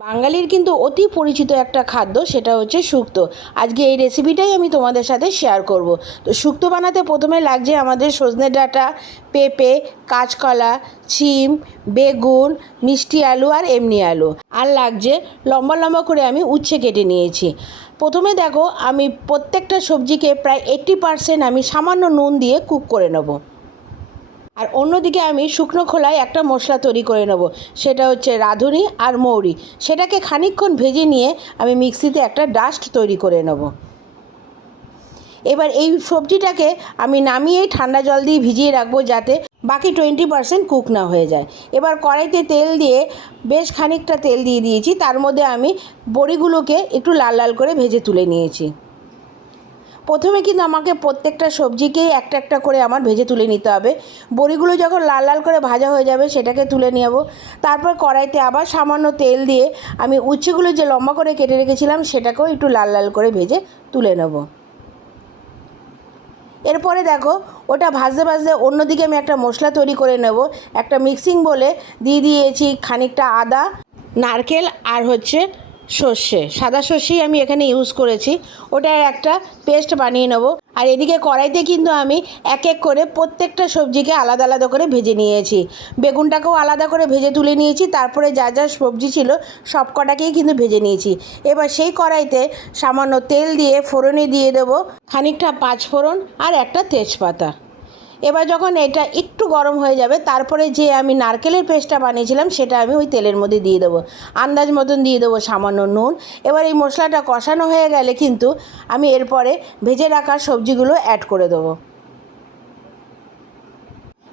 বাঙালির কিন্তু অতি পরিচিত একটা খাদ্য, সেটা হচ্ছে শুক্তো। আজকে এই রেসিপিটাই আমি তোমাদের সাথে শেয়ার করব। তো শুক্তো বানাতে প্রথমে লাগছে আমাদের সজনে ডাঁটা, পেঁপে, কাঁচকলা, শিম, বেগুন, মিষ্টি আলু আর এমনি আলু। আর লাগছে লম্বা লম্বা করে আমি উচ্ছে কেটে নিয়েছি। প্রথমে দেখো, আমি প্রত্যেকটা সবজিকে প্রায় 80% আমি সামান্য নুন দিয়ে কুক করে নেব। আর অন্যদিকে আমি শুকনো খোলায় একটা মশলা তৈরি করে নেব, সেটা হচ্ছে রাঁধুনি আর মৌরি। সেটাকে খানিকক্ষণ ভেজে নিয়ে আমি মিক্সিতে একটা ডাস্ট তৈরি করে নেব। এবার এই সবজিটাকে আমি নামিয়েই ঠান্ডা জল দিয়ে ভিজিয়ে রাখবো, যাতে বাকি 20% কুক না হয়ে যায়। এবার কড়াইতে তেল দিয়ে বেশ খানিকটা তেল দিয়ে দিয়েছি, তার মধ্যে আমি বড়িগুলোকে একটু লাল লাল করে ভেজে তুলে নিয়েছি। প্রথমে কিন্তু আমাকে প্রত্যেকটা সবজিকেই একটা একটা করে আমার ভেজে তুলে নিতে হবে। বড়িগুলো যখন লাল লাল করে ভাজা হয়ে যাবে সেটাকে তুলে নেব। তারপর কড়াইতে আবার সামান্য তেল দিয়ে আমি উচ্ছেগুলো যে লম্বা করে কেটে রেখেছিলাম সেটাকেও একটু লাল লাল করে ভেজে তুলে নেব। এরপরে দেখো, ওটা ভাজতে ভাজতে অন্যদিকে আমি একটা মশলা তৈরি করে নেব। একটা মিক্সিং বলে দিয়ে দিয়েছি খানিকটা আদা, নারকেল আর হচ্ছে সর্ষে, সাদা সর্ষেই আমি এখানে ইউজ করেছি। ওটার একটা পেস্ট বানিয়ে নেব। আর এদিকে কড়াইতে কিন্তু আমি এক এক করে প্রত্যেকটা সবজিকে আলাদা আলাদা করে ভেজে নিয়েছি। বেগুনটাকেও আলাদা করে ভেজে তুলে নিয়েছি। তারপরে যা যা সবজি ছিল সব কটাকেই কিন্তু ভেজে নিয়েছি। এবার সেই কড়াইতে সামান্য তেল দিয়ে ফোড়নে দিয়ে দেবো খানিকটা পাঁচফোড়ন আর একটা তেজপাতা। এবার যখন এটা একটু গরম হয়ে যাবে, তারপরে যে আমি নারকেলের পেস্টটা বানিয়েছিলাম সেটা আমি ওই তেলের মধ্যে দিয়ে দেবো। আন্দাজ মতন দিয়ে দেবো সামান্য নুন। এবার এই মশলাটা কষানো হয়ে গেলে কিন্তু আমি এরপরে ভেজে রাখা সবজিগুলো অ্যাড করে দেবো।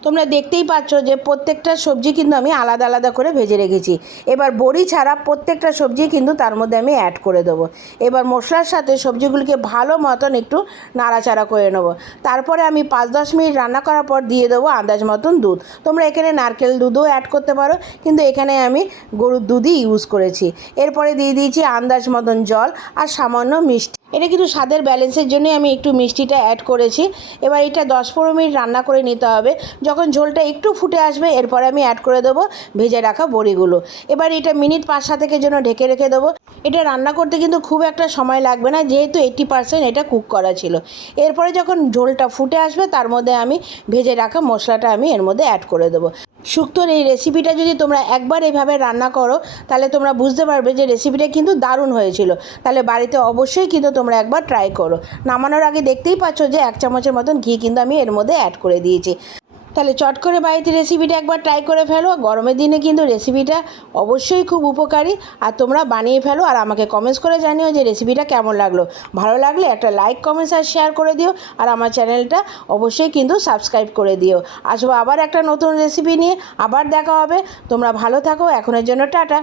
তোমরা দেখতেই পাচ্ছ যে প্রত্যেকটা সবজি কিন্তু আমি আলাদা আলাদা করে ভেজে রেখেছি। এবার বড়ি ছাড়া প্রত্যেকটা সবজি কিন্তু তার মধ্যে আমি অ্যাড করে দেবো। এবার মশলার সাথে সবজিগুলিকে ভালো মতন একটু নাড়াচাড়া করে নেবো। তারপরে আমি 5-10 মিনিট রান্না করার পর দিয়ে দেবো আন্দাজ মতন দুধ। তোমরা এখানে নারকেল দুধও অ্যাড করতে পারো, কিন্তু এখানে আমি গরুর দুধই ইউজ করেছি। এরপরে দিয়ে দিয়েছি আন্দাজ মতন জল আর সামান্য মিষ্টি। এটা কিন্তু স্বাদের ব্যালেন্সের জন্যই আমি একটু মিষ্টিটা অ্যাড করেছি। এবার এটা 10-15 মিনিট রান্না করে নিতে হবে। যখন ঝোলটা একটু ফুটে আসবে, এরপরে আমি অ্যাড করে দেবো ভেজে রাখা বড়িগুলো। এবার এটা মিনিট 5-7 জন্য ঢেকে রেখে দেবো। এটা রান্না করতে কিন্তু খুব একটা সময় লাগবে না, যেহেতু 80% এটা কুক করা ছিল। এরপরে যখন ঝোলটা ফুটে আসবে, তার মধ্যে আমি ভেজে রাখা মশলাটা আমি এর মধ্যে অ্যাড করে দেবো। শুক্তোর এই রেসিপিটা যদি তোমরা একবার এইভাবে রান্না করো, তাহলে তোমরা বুঝতে পারবে যে রেসিপিটা কিন্তু দারুণ হয়েছিল। তাহলে বাড়িতে অবশ্যই কিন্তু তোমরা একবার ট্রাই করো। নামানোর আগে দেখতেই পাচ্ছ যে 1 চামচের মতন ঘি কিন্তু আমি এর মধ্যে অ্যাড করে দিয়েছি। তাহলে চট করে বাড়িতে রেসিপিটা একবার ট্রাই করে ফেলো। গরমের দিনে কিন্তু রেসিপিটা অবশ্যই খুব উপকারী। আর তোমরা বানিয়ে ফেলো আর আমাকে কমেন্টস করে জানিও যে রেসিপিটা কেমন লাগলো। ভালো লাগলে একটা লাইক, কমেন্টস আর শেয়ার করে দিও। আর আমার চ্যানেলটা অবশ্যই কিন্তু সাবস্ক্রাইব করে দিও। আসবো আবার একটা নতুন রেসিপি নিয়ে, আবার দেখা হবে। তোমরা ভালো থাকো, এখনের জন্য টাটা।